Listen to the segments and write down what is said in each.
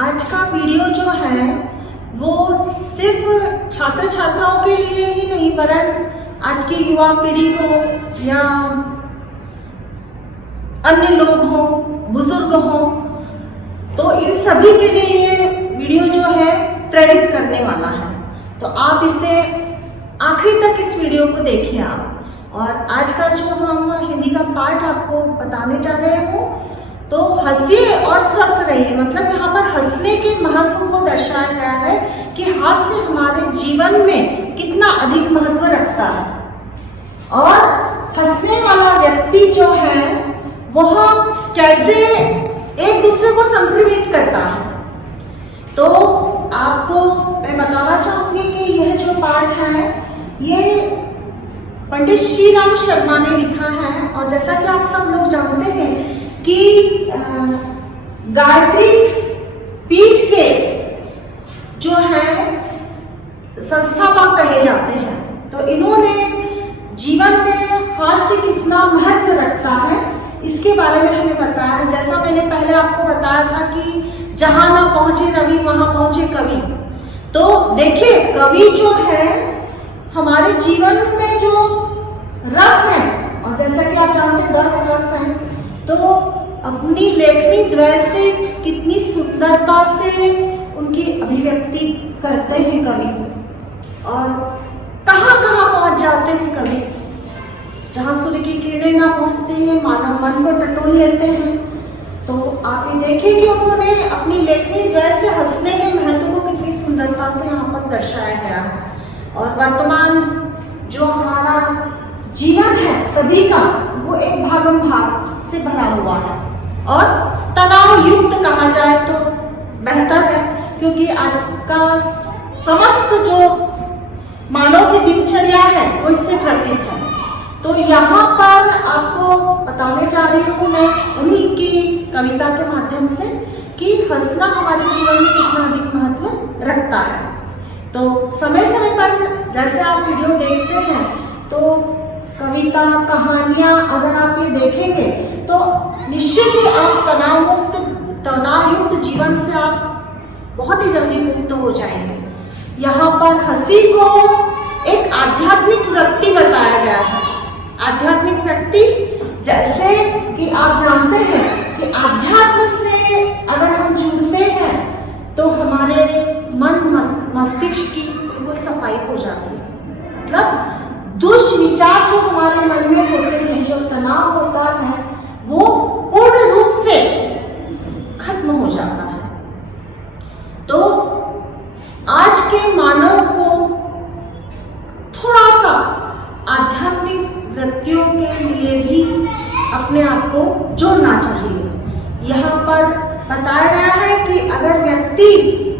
आज का वीडियो जो है वो सिर्फ छात्र छात्राओं के लिए ही नहीं वरन आज की युवा पीढ़ी हो या अन्य लोग हों, बुजुर्ग हों, तो इन सभी के लिए ये वीडियो जो है प्रेरित करने वाला है। तो आप इसे आखिरी तक इस वीडियो को देखिए आप। और आज का जो हम हिंदी का पाठ आपको बताने जा रहे हो तो हंसिए और स्वस्थ रहिए। मतलब यहाँ पर हंसने के महत्व को दर्शाया गया है कि हास्य हमारे जीवन में कितना अधिक महत्व रखता है और हंसने वाला व्यक्ति जो है वह कैसे एक दूसरे को संक्रमित करता है। तो आपको मैं बताना चाहूंगी कि यह जो पाठ है ये पंडित श्री राम शर्मा ने लिखा है। और जैसा कि आप सब लोग जानते हैं कि गायत्री पीठ के जो है संस्थापक कहे जाते हैं। तो इन्होंने जीवन में हास्य कितना महत्व रखता है इसके बारे में हमें बताया। जैसा मैंने पहले आपको बताया था कि जहां ना पहुंचे रवि वहां पहुंचे कवि। तो देखिए कवि जो है हमारे जीवन में जो रस है, और जैसा कि आप जानते हैं 10 रस हैं, तो अपनी लेखनी द्वय से कितनी सुंदरता से उनकी अभिव्यक्ति करते हैं कवि। और कहां कहां पहुंच जाते हैं कवि, जहां सूर्य की किरणें ना पहुंचती हैं मानव मन को टटोल लेते हैं। तो आप ये देखिए कि उन्होंने अपनी लेखनी द्वय से हंसने के महत्व को कितनी सुंदरता से यहाँ पर दर्शाया गया है। और वर्तमान जो हमारा जीवन है सभी का वो एक भागम भाग से भरा हुआ है और तनाव युक्त कहा जाए तो बेहतर है, क्योंकि आज का समस्त जो मानव की दिनचर्या है वो इससे ग्रसित है। तो यहाँ पर आपको बताने जा रही हूँ मैं उन्हीं की कविता के माध्यम से कि हंसना हमारे जीवन में कितना अधिक महत्व रखता है। तो समय समय पर जैसे आप वीडियो देखते हैं तो कविता कहानियाँ अगर आप ये देखेंगे तो निश्चित ही आप तनावयुक्त जीवन से आप बहुत ही जल्दी मुक्त हो जाएंगे। यहाँ पर हंसी को एक आध्यात्मिक वृत्ति बताया गया है। आध्यात्मिक वृत्ति जैसे कि आप जानते हैं कि आध्यात्म से अगर हम जुड़ते हैं तो हमारे मन मस्तिष्क की वो सफाई हो जाती है। मतलब दुष्विचार जो हमारे मन में होते हैं, जो तनाव होता है वो पूर्ण रूप से खत्म हो जाता है। तो आज के मानव को थोड़ा सा आध्यात्मिक वृत्तियों के लिए भी अपने आप को जोड़ना चाहिए। यहाँ पर बताया गया है कि अगर व्यक्ति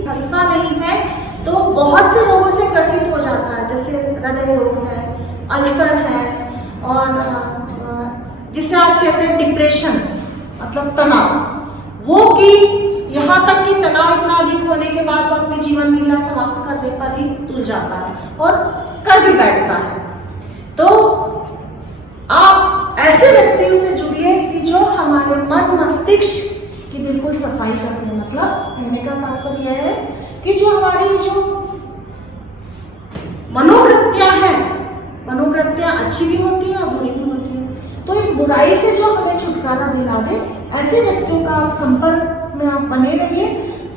हंसता नहीं है तो बहुत से रोगों से ग्रसित हो जाता है, जैसे हृदय रोग है, अल्सर है और जिसे आज कहते हैं डिप्रेशन, मतलब तनाव। वो कि यहाँ तक कि तनाव इतना अधिक होने के बाद वो अपनी जीवन लीला समाप्त करने पर ही तुल जाता है और कर भी बैठता है। तो आप ऐसे व्यक्तियों से जुड़िए कि जो हमारे मन मस्तिष्क की बिल्कुल सफाई करते हैं। मतलब कहने का तात्पर्य यह है कि जो हमारी जो मनोवृत्तियां हैं, मनोवृत्तियां अच्छी भी होती हैं और बुरी भी होती हैं। तो इस बुराई से जो हमें छुटकारा दिला दे ऐसे व्यक्तियों का आप संपर्क में आप बने रहिए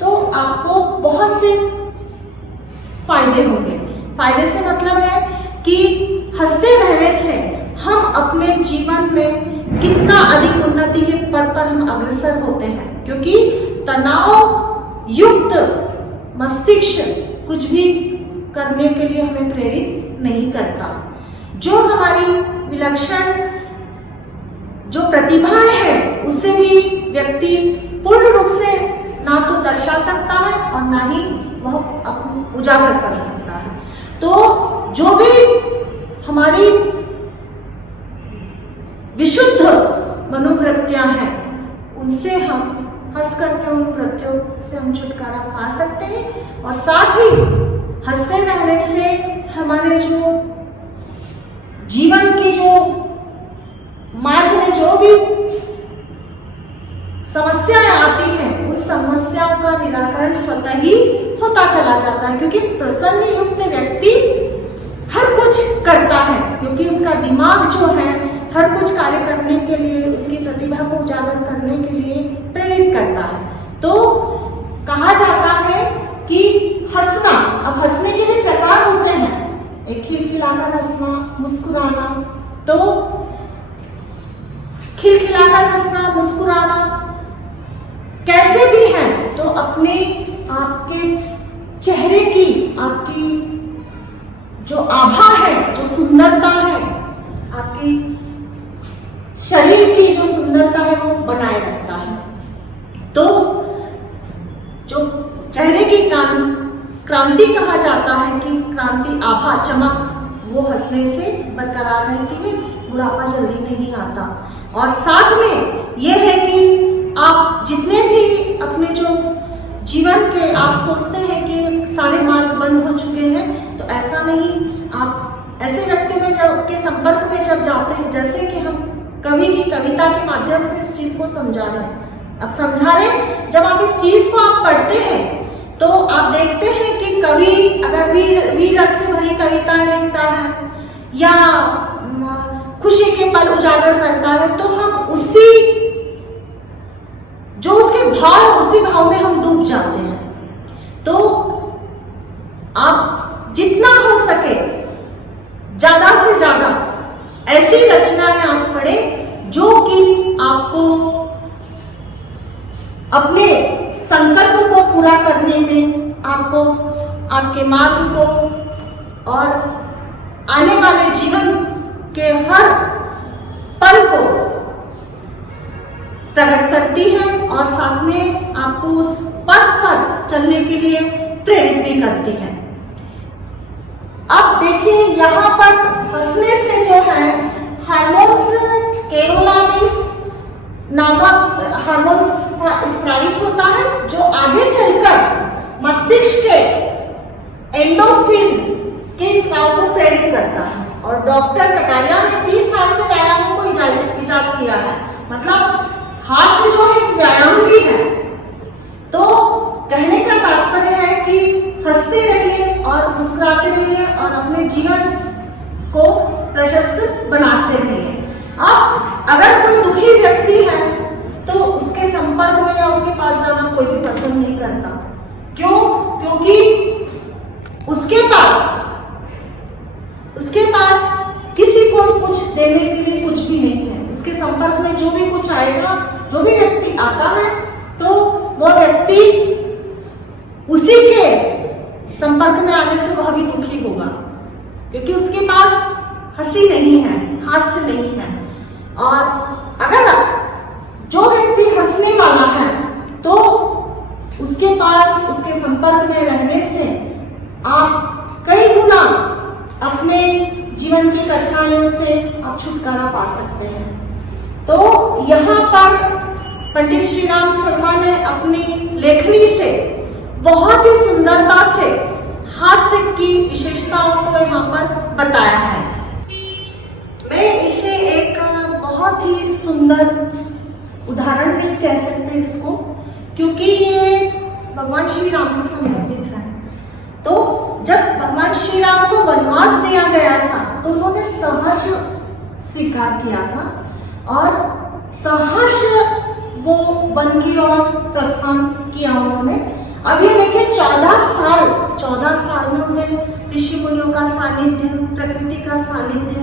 तो आपको बहुत से फायदे होंगे। फायदे से मतलब है कि हंसते रहने से हम अपने जीवन में कितना अधिक उन्नति के पद पर हम अग्रसर होते हैं, क्योंकि तनाव युक्त मस्तिष्क कुछ भी करने के लिए हमें प्रेरित नहीं करता। जो हमारी विलक्षण जो प्रतिभाएं हैं उसे भी व्यक्ति पूर्ण रूप से ना तो दर्शा सकता है और ना ही वह उजागर कर सकता है। तो जो भी हमारी विशुद्ध मनोवृत्तियां हैं उनसे हम हंस करके उन वृत्तियों से हम छुटकारा पा सकते हैं। और साथ ही हंसते रहने से हमारे जो जीवन की जो मार्ग में जो भी समस्याएं आती हैं, उन समस्याओं का निराकरण स्वतः ही होता चला जाता है, क्योंकि प्रसन्न युक्त व्यक्ति हर कुछ करता है, क्योंकि उसका दिमाग जो है हर कुछ कार्य करने के लिए, उसकी प्रतिभा को उजागर करने के लिए प्रेरित करता है। तो कहा जाता है कि हंसना, अब हंसने के भी प्रकार होते हैं, एक खिलखिलाकर हंसना, मुस्कुराना। तो खिलखिलाकर हंसना, मुस्कुराना कैसे भी है, तो अपने आपके चेहरे की, आपकी जो आभा है, जो सुंदरता है, आपकी शरीर की जो सुंदरता है वो बनाए रखता है। तो जो चेहरे की क्रांति कहा जाता है कि क्रांति, आभा, चमक, वो हंसने से बरकरार रहती है, बुढ़ापा जल्दी नहीं आता। और साथ में ये है कि आप जितने भी अपने जो जीवन के आप सोचते हैं कि सारे मार्ग बंद हो चुके हैं, तो ऐसा नहीं। आप ऐसे व्यक्ति में जब के संपर्क में जब जाते हैं, जैसे कि हम कवि की कविता के माध्यम से इस चीज को समझा रहे हैं, अब समझा रहे, जब आप इस चीज को आप पढ़ते हैं तो आप देखते हैं कि कवि अगर वीर रस से भरी कविताएं लिखता है या खुशी के पल उजागर करता है, तो हम उसी जो उसके भाव, उसी भाव में हम डूब जाते हैं। तो आप जितना हो सके ज्यादा से ज्यादा ऐसी रचनाएं आप पढ़ें जो कि आपको अपने संकल्प को पूरा करने में, आपको आपके मार्ग को और आने वाले जीवन के हर पल को प्रकट करती है और साथ में आपको उस पथ पर चलने के लिए प्रेरित भी करती है। अब देखिए यहाँ पर हंसने से जो है हार्मोन्स, कैरोलामिन्स नामक हार्मोन्स स्रावित होता है, जो आगे चलकर मस्तिष्क के एंडोर्फिन के स्राव को प्रेरित करता है। और डॉक्टर कटारिया ने 30 हास्य व्यायामों को इजाद किया है, मतलब हास्य जो एक व्यायाम भी है। तो कहने का तात्पर्य है कि हंसते रहिए और मुस्कुराते रहिए और अपने जीवन को प्रशस्त बनाते रहिए। अब अगर कोई दुखी व्यक्ति है तो उसके संपर्क में या उसके पास जाना कोई भी पसंद नहीं करता। क्यों? क्योंकि उसके पास किसी को कुछ देने के लिए कुछ भी नहीं है। उसके संपर्क में जो भी कुछ आएगा, जो भी व्यक्ति आता है, तो वह व्यक्ति उसी के संपर्क में आने से वह भी दुखी होगा, क्योंकि उसके पास हंसी नहीं है, हास्य नहीं है। और अगर जो व्यक्ति हंसने वाला है तो उसके पास, उसके संपर्क में रहने से आप कई गुना अपने जीवन की कठिनाइयों से आप छुटकारा पा सकते हैं। तो यहाँ पर पंडित श्री राम शर्मा ने अपनी लेखनी से बहुत ही सुंदरता से हास्य की विशेषताओं को यहाँ पर बताया है। मैं इसे एक बहुत ही सुंदर उदाहरण नहीं कह सकते इसको, क्योंकि ये भगवान श्री राम से संबंधित है। तो जब भगवान श्री राम को वनवास दिया गया था तो उन्होंने सहर्ष स्वीकार किया था और सहर्ष वो वन की ओर प्रस्थान किया उन्होंने। अब ये देखिए 14 साल में उन्हें ऋषि मुनियों का सानिध्य, प्रकृति का सानिध्य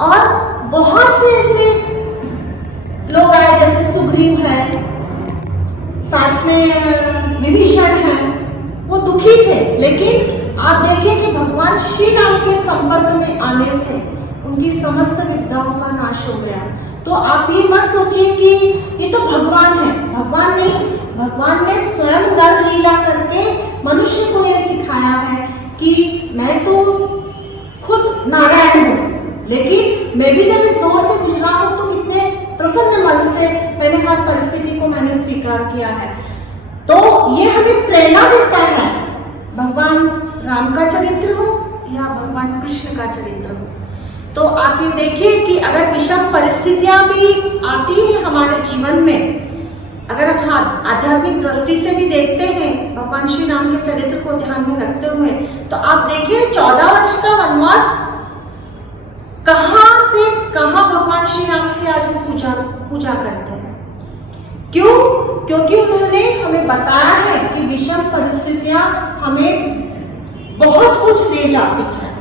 और बहुत से ऐसे लोग आए, जैसे सुग्रीव है, साथ में विभीषण है, वो दुखी थे। लेकिन आप देखिए कि भगवान श्री राम के संपर्क में आने से उनकी समस्त विपदाओं का नाश हो गया। तो आप ये मत सोचिए कि ये तो भगवान है। भगवान नहीं, भगवान ने स्वयं नर लीला करके मनुष्य को ये सिखाया है कि मैं तो खुद नारायण हूँ, लेकिन मैं भी जब इस दौर से गुजरा हूँ तो कितने प्रसन्न मन से मैंने हर परिस्थिति को मैंने स्वीकार किया है। तो ये हमें प्रेरणा देता है, भगवान राम का चरित्र हो या भगवान कृष्ण का चरित्र हो। तो आप ये देखिए कि अगर विषम परिस्थितियां भी आती हैं हमारे जीवन में, अगर हम आध्यात्मिक दृष्टि से भी देखते हैं भगवान श्री राम के चरित्र को ध्यान में रखते हुए, तो आप देखिए 14 वर्ष का वनवास कहां से कहां भगवान श्री राम की आज हम पूजा करते हैं। क्यों? क्योंकि उन्होंने हमें बताया है कि विषम परिस्थितियां हमें बहुत कुछ दे जाती हैं,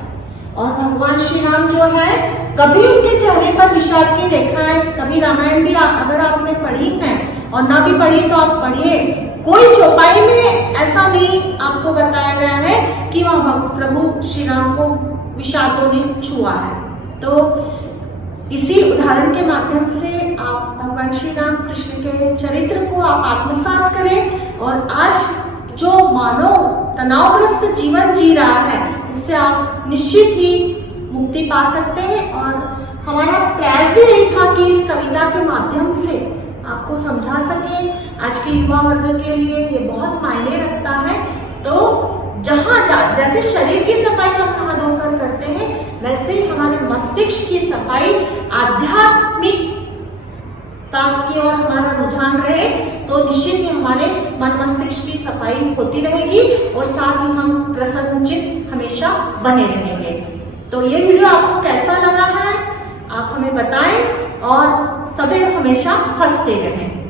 और भगवान श्री राम जो है कभी उनके चेहरे पर विषाद की रेखाएं, कभी रामायण भी अगर आपने पढ़ी है और ना भी पढ़ी तो आप पढ़िए, कोई चौपाई में ऐसा नहीं आपको बताया गया है कि वहां प्रभु श्री राम को विषादों ने छुआ है। तो इसी उदाहरण के माध्यम से आप भगवान श्री राम कृष्ण के चरित्र को आप आत्मसात करें, और आज जो मानव तनावग्रस्त जीवन जी रहा है इससे आप निश्चित ही मुक्ति पा सकते हैं। और हमारा प्रयास भी यही था कि इस कविता के माध्यम से आपको समझा सके। आज के युवा वर्ग के लिए ये बहुत मायने रखता है। तो जैसे शरीर की सफाई हम नहा धोकर करते हैं, वैसे ही हमारे मस्तिष्क की सफाई आध्यात्मिक की ओर हमारा रुझान रहे तो निश्चित ही हमारे मन मस्तिष्क की सफाई होती रहेगी और साथ ही हम प्रसन्नचित्त हमेशा बने रहेंगे। तो ये वीडियो आपको कैसा लगा है आप हमें बताएं, और सदैव हमेशा हंसते रहें।